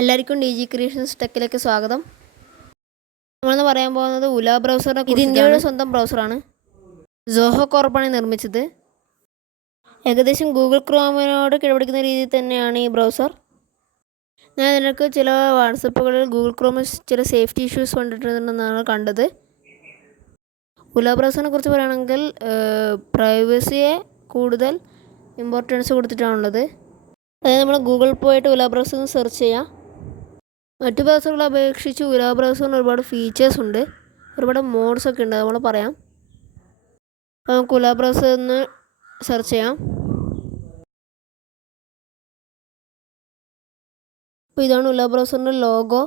എല്ലാവർക്കും D G creations ടെക്കിലേക്ക് സ്വാഗതം. നമ്മളെന്ന് പറയാൻ പോകുന്നത് ഉല ബ്രൗസറിനെ ഇത് ഇന്ത്യയുടെ സ്വന്തം ബ്രൗസറാണ്. സോഹോ കോർപ്പാണ് നിർമ്മിച്ചത്. ഏകദേശം ഗൂഗിൾ ക്രോമിനോട് കിഴപിടിക്കുന്ന രീതിയിൽ തന്നെയാണ് ഈ ബ്രൗസർ. ഞാൻ നിനക്ക് ചില വാട്സപ്പുകളിൽ ഗൂഗിൾ ക്രോമിൽ ചില സേഫ്റ്റി ഇഷ്യൂസ് കണ്ടിട്ടുണ്ടെന്നാണ് കണ്ടത്. ഉല ബ്രൗസറിനെ കുറിച്ച് പറയുകയാണെങ്കിൽ പ്രൈവസിയെ കൂടുതൽ ഇമ്പോർട്ടൻസ് കൊടുത്തിട്ടാണുള്ളത്. അതായത് നമ്മൾ ഗൂഗിൾ പോയിട്ട് ഉല ബ്രൗസർ സെർച്ച് ചെയ്യാം. മറ്റു ബ്രൗസറുകളെ അപേക്ഷിച്ച് ഉല ബ്രൗസറിന് ഒരുപാട് ഫീച്ചേഴ്സ് ഉണ്ട്. ഒരുപാട് മോഡ്സ് ഒക്കെ ഉണ്ട്. നമ്മൾ പറയാം. നമുക്ക് ഉല ബ്രൗസർ ഒന്ന് സെർച്ച് ചെയ്യാം. അപ്പോൾ ഇതാണ് Ulaa ബ്രൗസറിന്റെ logo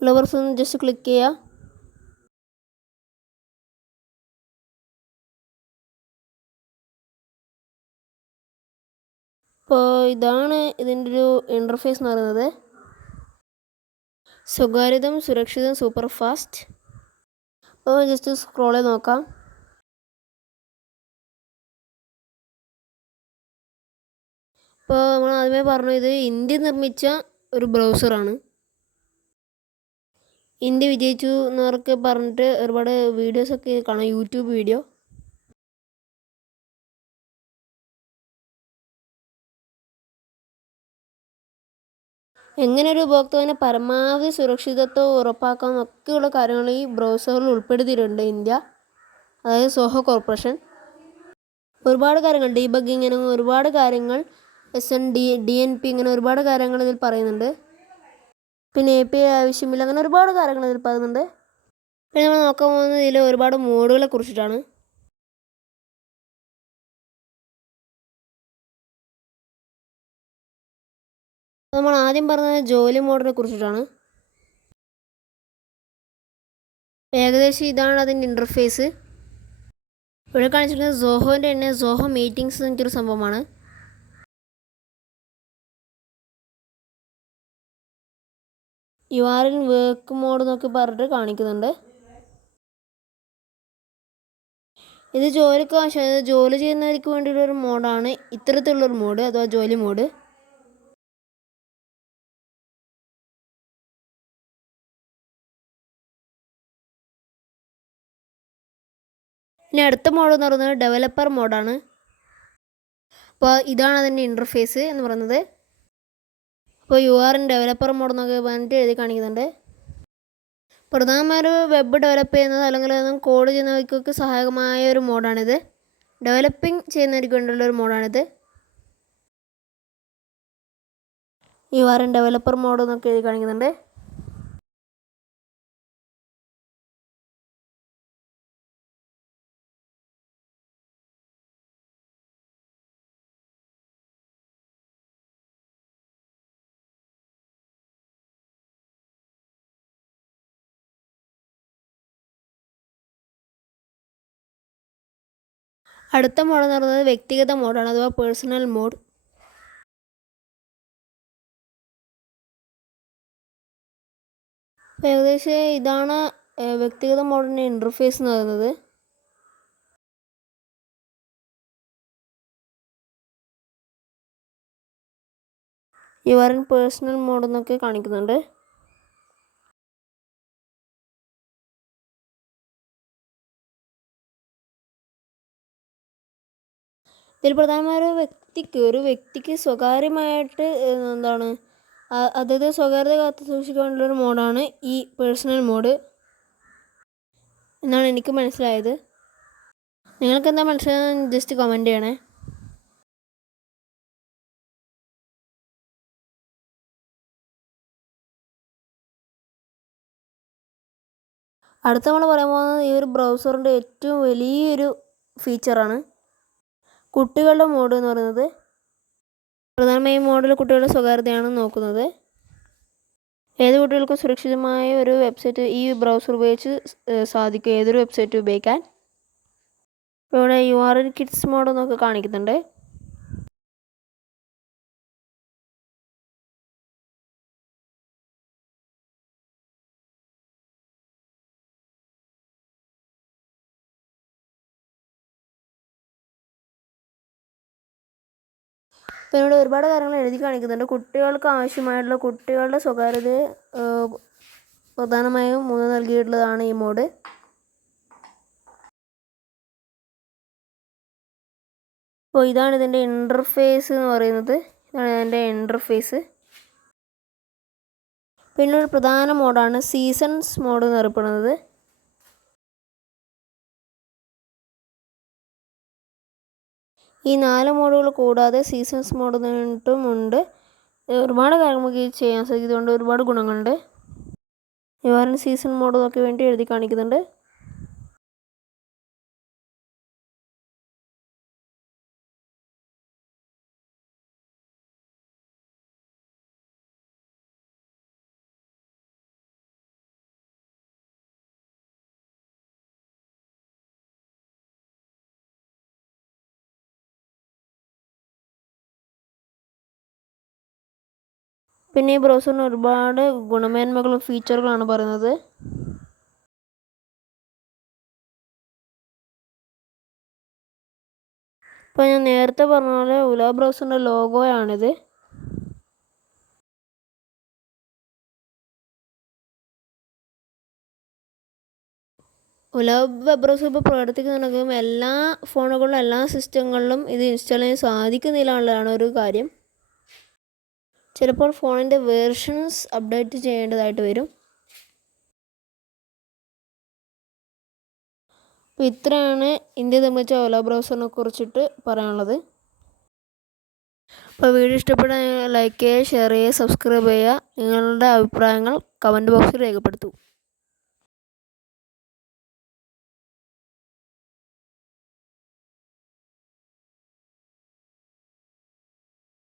Ulaa browser just click ചെയ്യുക അപ്പോൾ ഇതാണ് ഇതിന്റെ ഒരു ഇന്റർഫേസ് എന്ന് പറയുന്നത്. സ്വകാര്യതം സുരക്ഷിതം സൂപ്പർ ഫാസ്റ്റ് അപ്പോൾ ജസ്റ്റ് സ്ക്രോൾ ചെയ്ത് നോക്കാം. ഇപ്പോൾ നമ്മൾ ആദ്യമേ പറഞ്ഞു ഇത് ഇന്ത്യ നിർമ്മിച്ച ഒരു ബ്രൗസറാണ്. ഇന്ത്യ വിജയിച്ചു എന്നവർക്ക് പറഞ്ഞിട്ട് ഒരുപാട് വീഡിയോസൊക്കെ കാണാം. യൂട്യൂബ് വീഡിയോ എങ്ങനെ ഒരു ഉപഭോക്താവിന് പരമാവധി സുരക്ഷിതത്വം ഉറപ്പാക്കാം ഒക്കെയുള്ള കാര്യങ്ങൾ ഈ ബ്രൗസറിൽ ഉൾപ്പെടുത്തിയിട്ടുണ്ട് ഇന്ത്യ അതായത് സോഹോ കോർപ്പറേഷൻ. ഒരുപാട് കാര്യങ്ങൾ ഡീബഗ് ഇങ്ങനെ ഒരുപാട് കാര്യങ്ങൾ S N D D N P ഇങ്ങനെ ഒരുപാട് കാര്യങ്ങൾ ഇതിൽ പറയുന്നുണ്ട്. പിന്നെ എ പി ഐ ആവശ്യമില്ല അങ്ങനെ ഒരുപാട് കാര്യങ്ങൾ ഇതിൽ പറയുന്നുണ്ട്. പിന്നെ നമ്മൾ നോക്കാൻ പോകുന്നത് ഇതിൽ ഒരുപാട് മോഡുകളെ കുറിച്ചിട്ടാണ്. നമ്മൾ ആദ്യം പറഞ്ഞത് ജോലി മോഡിനെ കുറിച്ചിട്ടാണ്. ഏകദേശം ഇതാണ് അതിന്റെ ഇന്റർഫേസ് ഇവിടെ കാണിച്ചിരിക്കുന്നത് സോഹോന്റെ തന്നെ സോഹോ മീറ്റിംഗ്സ് എന്നൊരു സംഭവമാണ്. You are in work mode എന്നൊക്കെ പറഞ്ഞിട്ട് കാണിക്കുന്നുണ്ട്. ഇത് ജോലിക്ക് ആവശ്യം ജോലി ചെയ്യുന്നവർക്ക് വേണ്ടിയുള്ളൊരു മോഡാണ് ഇത്തരത്തിലുള്ളൊരു മോഡ് അഥവാ ജോലി മോഡ് ഇനി അടുത്ത മോഡ് എന്ന് പറയുന്നത് ഡെവലപ്പർ മോഡാണ് അപ്പോൾ ഇതാണ് അതിന്റെ ഇന്റർഫേസ് എന്ന് പറയുന്നത്. അപ്പോൾ you are in developer mode എന്നൊക്കെ പറഞ്ഞിട്ട് എഴുതി കാണിക്കുന്നുണ്ട്. പ്രധാനമായൊരു വെബ് ഡെവലപ്പ് ചെയ്യുന്നത് അല്ലെങ്കിൽ കോഡ് ചെയ്യുന്നവർക്കൊക്കെ സഹായകമായ ഒരു മോഡാണിത് ഡെവലപ്പിംഗ് ചെയ്യുന്നവർക്ക് വേണ്ടിയുള്ള ഒരു മോഡാണിത് you are in developer mode എന്നൊക്കെ എഴുതി കാണിക്കുന്നുണ്ട്. അടുത്ത മോഡ് എന്ന് പറയുന്നത് വ്യക്തിഗത മോഡാണ് അഥവാ പേഴ്സണൽ മോഡ് ഏകദേശം ഇതാണ് വ്യക്തിഗത മോഡിന്റെ ഇന്റർഫേസ് എന്ന് പറയുന്നത്. യുവർ ഇൻ പേഴ്സണൽ മോഡ് എന്നൊക്കെ കാണിക്കുന്നുണ്ട്. ഇതിൽ പ്രധാനമായ ഒരു വ്യക്തിക്ക് ഒരു വ്യക്തിക്ക് സ്വകാര്യമായിട്ട് എന്താണ് അതായത് സ്വകാര്യത കാത്തു സൂക്ഷിക്കാനുള്ള ഒരു മോഡാണ് ഈ പേഴ്സണൽ മോഡ് എന്നാണ് എനിക്ക് മനസ്സിലായത്. നിങ്ങൾക്ക് എന്താ മനസ്സിലായെന്ന് ജസ്റ്റ് കമന്റ് ചെയ്യണേ. അടുത്ത നമ്മൾ പറയാൻ പോകുന്നത് ഈ ഒരു ബ്രൗസറിന്റെ ഏറ്റവും വലിയൊരു ഫീച്ചറാണ് കുട്ടികളുടെ മോഡ് എന്ന് പറയുന്നത് പ്രധാനമായും മോഡിൽ കുട്ടികളുടെ സ്വകാര്യതയാണ് നോക്കുന്നത്. ഏത് കുട്ടികൾക്കും സുരക്ഷിതമായ ഒരു വെബ്സൈറ്റ് ഈ ബ്രൗസർ ഉപയോഗിച്ച് സാധിക്കും. ഏതൊരു വെബ്സൈറ്റ് ഉപയോഗിക്കാൻ. ഇവിടെ you are in kids mode എന്നൊക്കെ കാണിക്കുന്നുണ്ട്. അപ്പോൾ ഒരുപാട് കാര്യങ്ങൾ എഴുതി കാണിക്കുന്നുണ്ട്. കുട്ടികൾക്ക് ആവശ്യമായിട്ടുള്ള കുട്ടികളുടെ സ്വകാര്യതയെ പ്രധാനമായും മൂന്ന് നൽകിയിട്ടുള്ളതാണ് ഈ മോഡ്. അപ്പോൾ ഇതാണ് ഇതിന്റെ ഇന്റർഫേസ് എന്ന് പറയുന്നത്. ഇതാണ് ഇതിന്റെ ഇന്റർഫേസ് പിന്നെ ഒരു പ്രധാന മോഡാണ് സീസൺസ് മോഡ് എന്ന് ഈ നാല് മോഡുകൾ കൂടാതെ സീസൺസ് മോഡ് ഉണ്ട്. ഒരുപാട് കാര്യങ്ങൾ ചെയ്യാൻ സാധിക്കും ഇതുകൊണ്ട് ഒരുപാട് ഗുണങ്ങളുണ്ട്. ഇവരൻ സീസൺ മോഡൊക്കെ വേണ്ടി എഴുതി കാണിക്കുന്നുണ്ട്. പിന്നെ ഈ ബ്രൗസറിന് ഒരുപാട് ഗുണമേന്മകളും ഫീച്ചറുകളാണ് പറയുന്നത്. ഇപ്പോൾ ഞാൻ നേരത്തെ പറഞ്ഞ പോലെ ഉല ബ്രൗസറിന്റെ ലോഗോയാണിത് ഉല വെബ് ബ്രൗസർ ഇപ്പോൾ പ്രവർത്തിക്കുന്നുണ്ടെങ്കിലും എല്ലാ ഫോണുകളിലും എല്ലാ സിസ്റ്റങ്ങളിലും ഇത് ഇൻസ്റ്റാൾ ചെയ്യാൻ സാധിക്കുന്നില്ല എന്നുള്ളതാണ് ഒരു കാര്യം. ചിലപ്പോൾ ഫോണിന്റെ വേർഷൻസ് അപ്ഡേറ്റ് ചെയ്യേണ്ടതായിട്ട് വരും. അപ്പോൾ ഇത്രയാണ് ഇന്ത്യ നിർമ്മിച്ച ഓല ബ്രൗസറിനെ കുറിച്ചിട്ട് പറയാനുള്ളത്. അപ്പോൾ വീഡിയോ ഇഷ്ടപ്പെട്ടാൽ ലൈക്ക് ചെയ്യുക ഷെയർ ചെയ്യുക സബ്സ്ക്രൈബ് ചെയ്യുക. നിങ്ങളുടെ അഭിപ്രായങ്ങൾ കമന്റ് ബോക്സിൽ രേഖപ്പെടുത്തൂ.